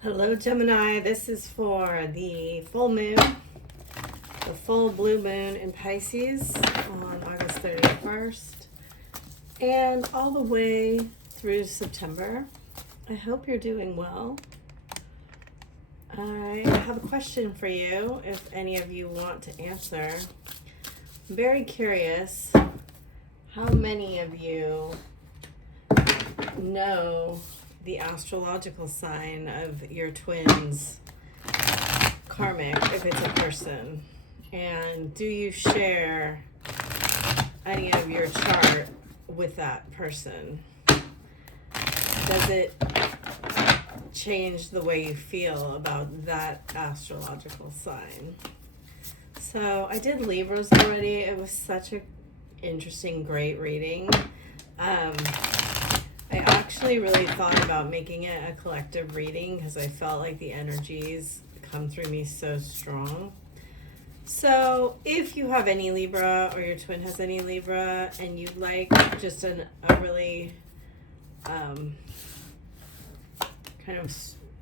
Hello, Gemini. This is for the full moon, the full blue moon in Pisces on August 31st, and all the way through September. I hope you're doing well. I have a question for you if any of you want to answer. I'm very curious how many of you know the astrological sign of your twin's karmic, if it's a person, and do you share any of your chart with that person? Does it change the way you feel about that astrological sign? So I did Libras already. It was such a interesting, great reading. I actually really thought about making it a collective reading because I felt like the energies come through me so strong. So if you have any Libra or your twin has any Libra and you'd like just a really kind of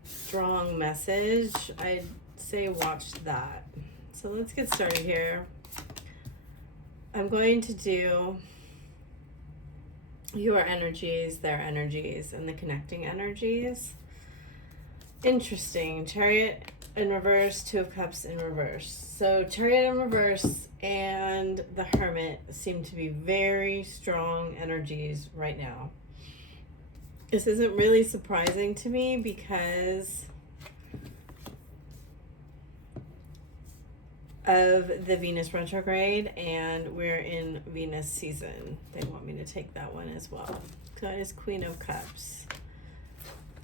strong message, I'd say watch that. So let's get started here. I'm going to do your energies, their energies, and the connecting energies. Interesting. Chariot in reverse, Two of Cups in reverse. So Chariot in reverse and the Hermit seem to be very strong energies right now. This isn't really surprising to me because of the Venus retrograde, and we're in Venus season. They want me to take that one as well. So that is Queen of Cups.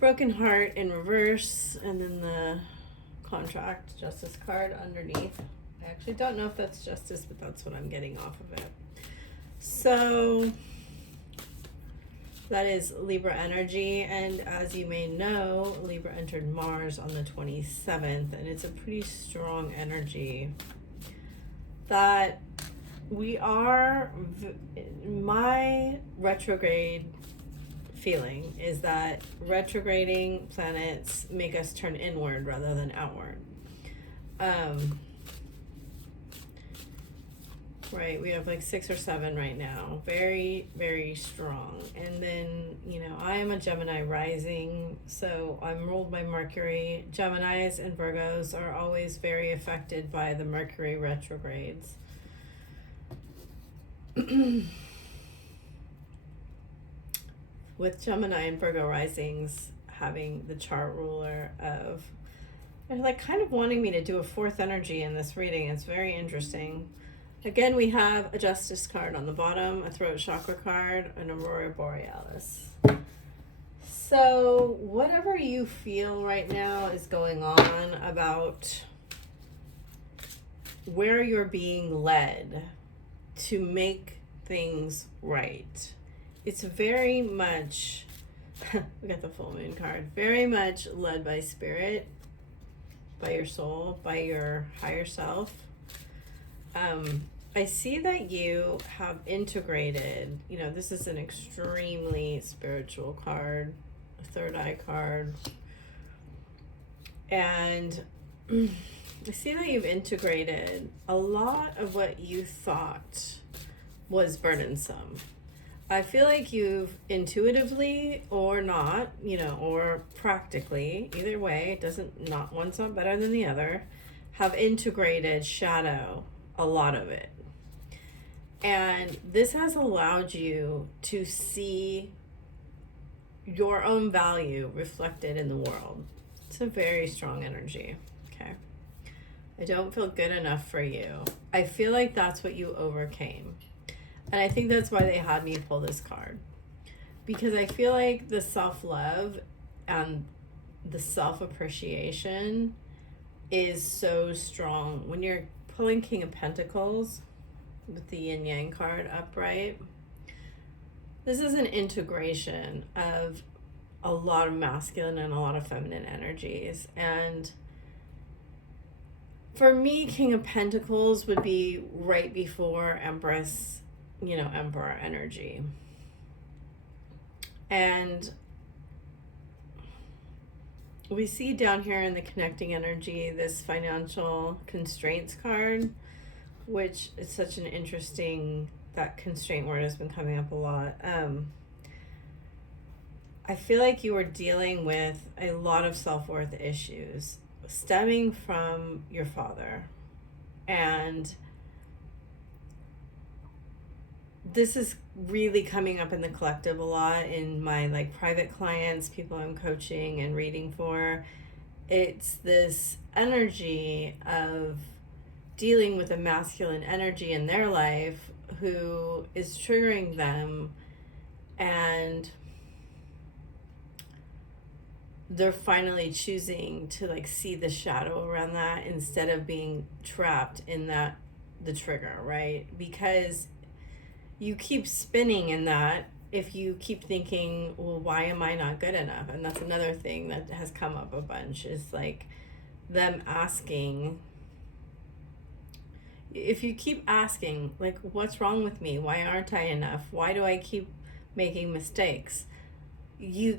Broken Heart in reverse, and then the contract Justice card underneath. I actually don't know if that's Justice, but that's what I'm getting off of it. So that is Libra energy, and as you may know, Libra entered Mars on the 27th, and it's a pretty strong energy that we are, my retrograde feeling is that retrograding planets make us turn inward rather than outward. Right, we have like 6 or 7 right now. Very, very strong. And then, I am a Gemini rising, so I'm ruled by Mercury. Geminis and Virgos are always very affected by the Mercury retrogrades. With Gemini and Virgo risings having the chart ruler of, they're like kind of wanting me to do a fourth energy in this reading. It's very interesting. Again, we have a Justice card on the bottom, a Throat Chakra card, an Aurora Borealis. So whatever you feel right now is going on about where you're being led to make things right. It's very much, we got the full moon card, very much led by spirit, by your soul, by your higher self. I see that you have integrated, this is an extremely spiritual card, a third eye card. And I see that you've integrated a lot of what you thought was burdensome. I feel like you've intuitively or not, or practically, either way, one's not better than the other, have integrated shadow, a lot of it. And this has allowed you to see your own value reflected in the world. It's a very strong energy, okay? I don't feel good enough for you. I feel like that's what you overcame. And I think that's why they had me pull this card. Because I feel like the self-love and the self-appreciation is so strong. When you're pulling King of Pentacles with the Yin Yang card upright, this is an integration of a lot of masculine and a lot of feminine energies. And for me, King of Pentacles would be right before Empress, Emperor energy. And we see down here in the connecting energy this financial constraints card, which is such an interesting, that constraint word has been coming up a lot. I feel like you were dealing with a lot of self-worth issues stemming from your father. And this is really coming up in the collective a lot in my like private clients, people I'm coaching and reading for. It's this energy of dealing with a masculine energy in their life who is triggering them, and they're finally choosing to like see the shadow around that instead of being trapped in that, the trigger, right? Because you keep spinning in that if you keep thinking, well, why am I not good enough? And that's another thing that has come up a bunch, is like them asking, if you keep asking, like, what's wrong with me? Why aren't I enough? Why do I keep making mistakes?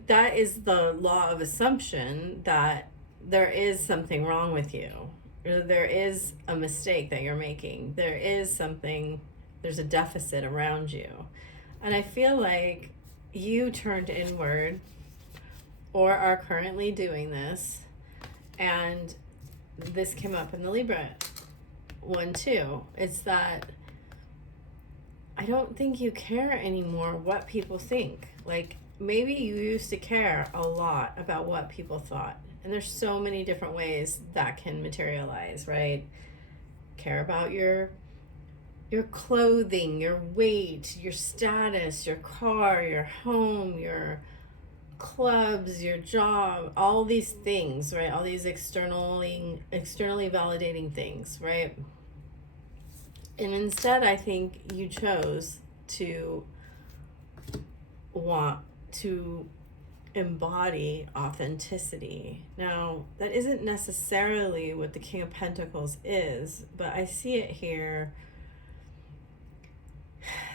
That is the law of assumption that there is something wrong with you. There is a mistake that you're making. There is something, there's a deficit around you. And I feel like you turned inward or are currently doing this, and this came up in the Libra one too. It's that I don't think you care anymore what people think. Like, maybe you used to care a lot about what people thought. And there's so many different ways that can materialize, right? Care about your clothing, your weight, your status, your car, your home, your clubs, your job, all these things, right? All these externally validating things, right? And instead, I think you chose to want to embody authenticity. Now, that isn't necessarily what the King of Pentacles is, but I see it here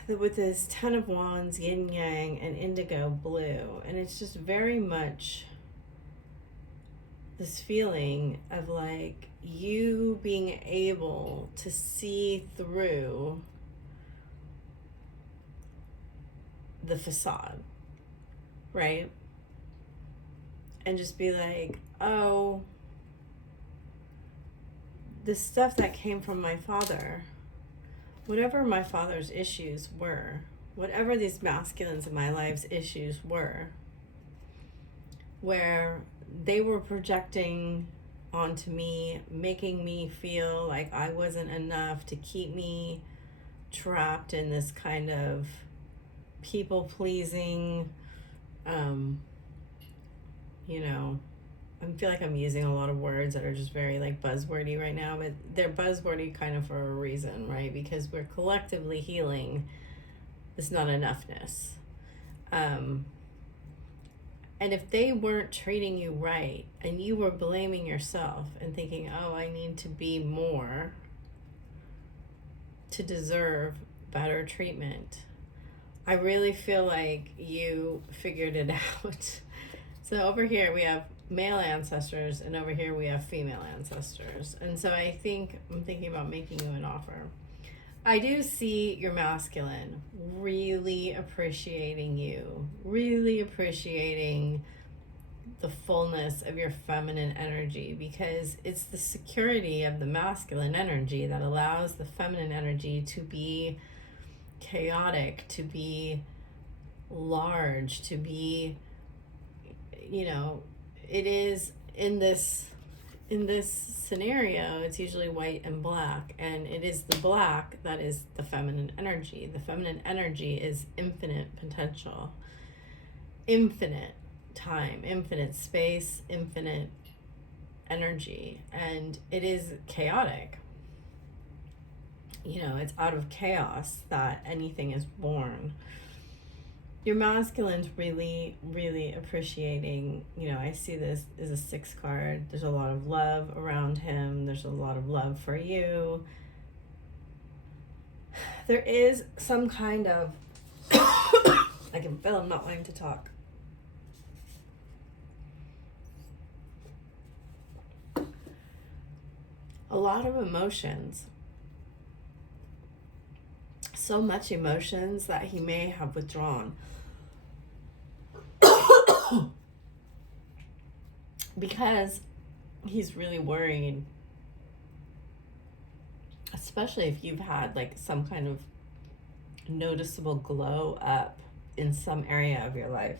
with this Ten of Wands, yin yang, and indigo blue. And it's just very much this feeling of like you being able to see through the facade, right? And just be like, oh, the stuff that came from my father, whatever my father's issues were, whatever these masculines in my life's issues were, where they were projecting onto me, making me feel like I wasn't enough, to keep me trapped in this kind of people pleasing, I feel like I'm using a lot of words that are just very like buzzwordy right now, but they're buzzwordy kind of for a reason, right? Because we're collectively healing this not enoughness. And if they weren't treating you right and you were blaming yourself and thinking, oh, I need to be more to deserve better treatment, I really feel like you figured it out. So over here we have male ancestors, and over here we have female ancestors. And so I'm thinking about making you an offer. I do see your masculine really appreciating you, really appreciating the fullness of your feminine energy, because it's the security of the masculine energy that allows the feminine energy to be chaotic, to be large, to be, it is in this scenario, it's usually white and black, and it is the black that is the feminine energy. The feminine energy is infinite potential, infinite time, infinite space, infinite energy, and it is chaotic. It's out of chaos that anything is born. Your masculine's really, really appreciating, I see this as a 6 card. There's a lot of love around him. There's a lot of love for you. There is some kind of, I can feel I'm not wanting to talk. a lot of emotions. So much emotions that he may have withdrawn. Because he's really worried, especially if you've had like some kind of noticeable glow up in some area of your life.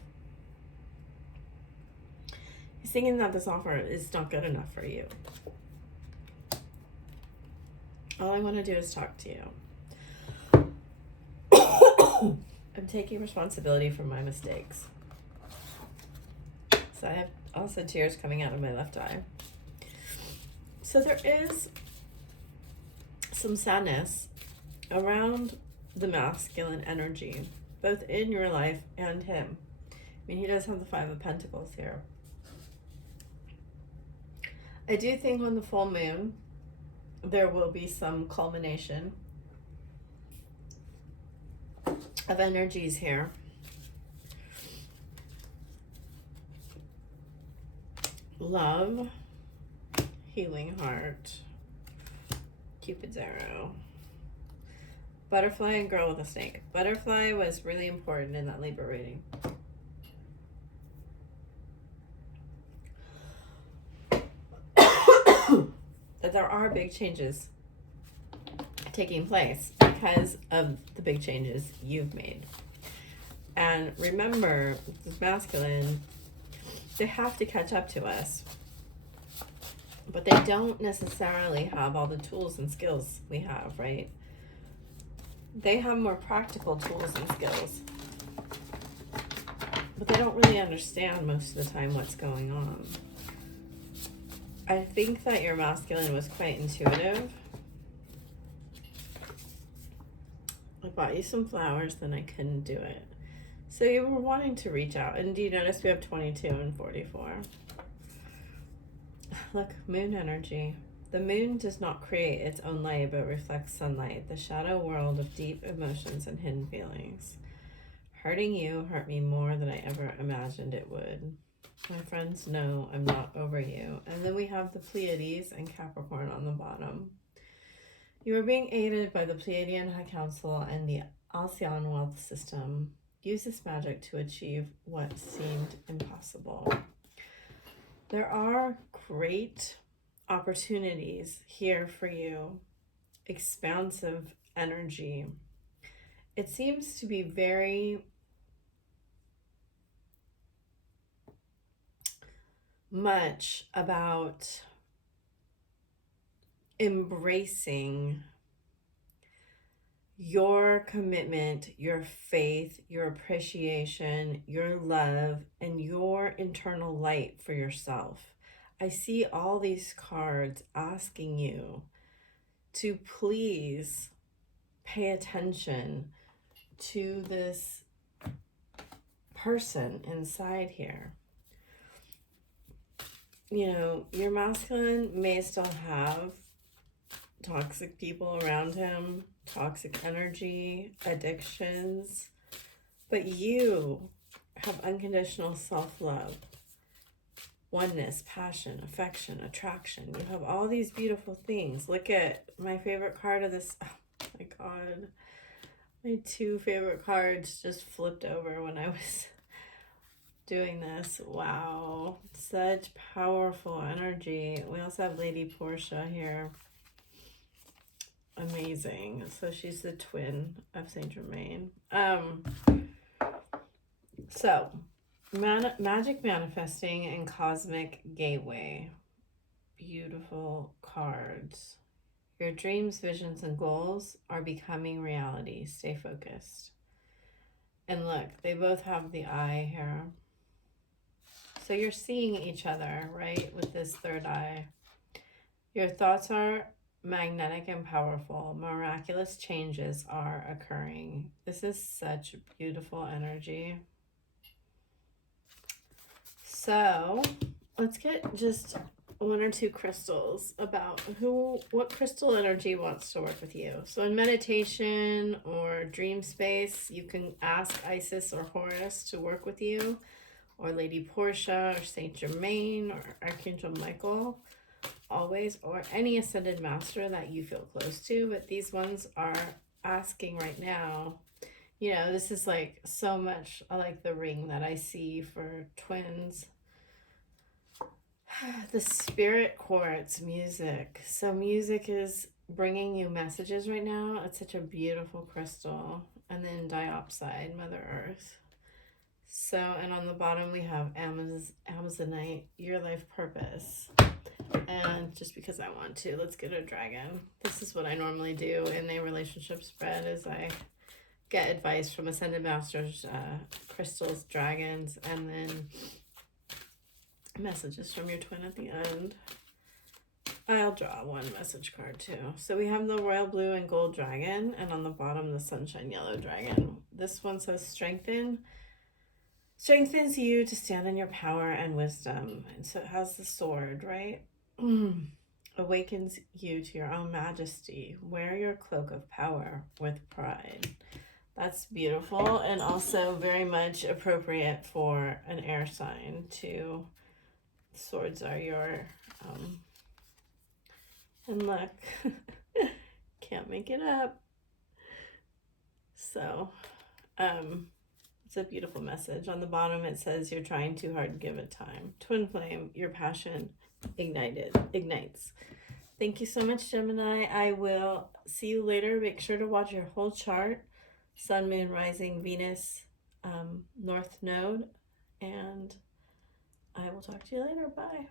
He's thinking that this offer is not good enough for you. All I want to do is talk to you. I'm taking responsibility for my mistakes. So I have also tears coming out of my left eye. So there is some sadness around the masculine energy, both in your life and him. I mean, he does have the Five of Pentacles here. I do think on the full moon, there will be some culmination of energies here. Love, healing heart, Cupid's arrow, butterfly, and girl with a snake. Butterfly was really important in that Libra reading. That there are big changes taking place because of the big changes you've made. And remember, this masculine, they have to catch up to us, but they don't necessarily have all the tools and skills we have, right? They have more practical tools and skills, but they don't really understand most of the time what's going on. I think that your masculine was quite intuitive. I bought you some flowers, then I couldn't do it. So you were wanting to reach out. And do you notice we have 22 and 44? Look, moon energy. The moon does not create its own light, but reflects sunlight, the shadow world of deep emotions and hidden feelings. Hurting you hurt me more than I ever imagined it would. My friends know I'm not over you. And then we have the Pleiades and Capricorn on the bottom. You are being aided by the Pleiadian High Council and the Alcyon wealth system. Use this magic to achieve what seemed impossible. There are great opportunities here for you. Expansive energy. It seems to be very much about embracing your commitment, your faith, your appreciation, your love, and your internal light for yourself. I see all these cards asking you to please pay attention to this person inside here. You know, your masculine may still have toxic people around him, toxic energy, addictions, but you have unconditional self-love, oneness, passion, affection, attraction. You have all these beautiful things. Look at my favorite card of this. Oh my God. My two favorite cards just flipped over when I was doing this. Wow. Such powerful energy. We also have Lady Portia here. Amazing. So she's the twin of Saint Germain. So magic manifesting and cosmic gateway. Beautiful cards. Your dreams, visions, and goals are becoming reality. Stay focused. And look, they both have the eye here. So you're seeing each other, right? With this third eye. Your thoughts are magnetic and powerful. Miraculous changes are occurring. This is such beautiful energy. So let's get just one or two crystals about what crystal energy wants to work with you. So in meditation or dream space, you can ask Isis or Horus to work with you, or Lady Portia or Saint Germain or Archangel Michael. always, or any ascended master that you feel close to. But these ones are asking right now, you know, this is like so much like the ring that I see for twins. The spirit quartz music. So music is bringing you messages right now. It's such a beautiful crystal. And then diopside, Mother Earth. So, and on the bottom we have Amazonite, your life purpose. And just because I want to, let's get a dragon. This is what I normally do in a relationship spread, is I get advice from ascended masters, crystals, dragons, and then messages from your twin at the end. I'll draw one message card too. So we have the royal blue and gold dragon, and on the bottom the sunshine yellow dragon. This one says strengthens you to stand in your power and wisdom. And so it has the sword, right? Awakens you to your own majesty. Wear your cloak of power with pride. That's beautiful, and also very much appropriate for an air sign too. Swords are your and look, can't make it up. So it's a beautiful message. On the bottom it says, you're trying too hard, give it time. Twin flame, your passion ignites. Thank you so much, Gemini. I will see you later. Make sure to watch your whole chart. Sun, moon, rising, Venus, north node, and I will talk to you later. Bye.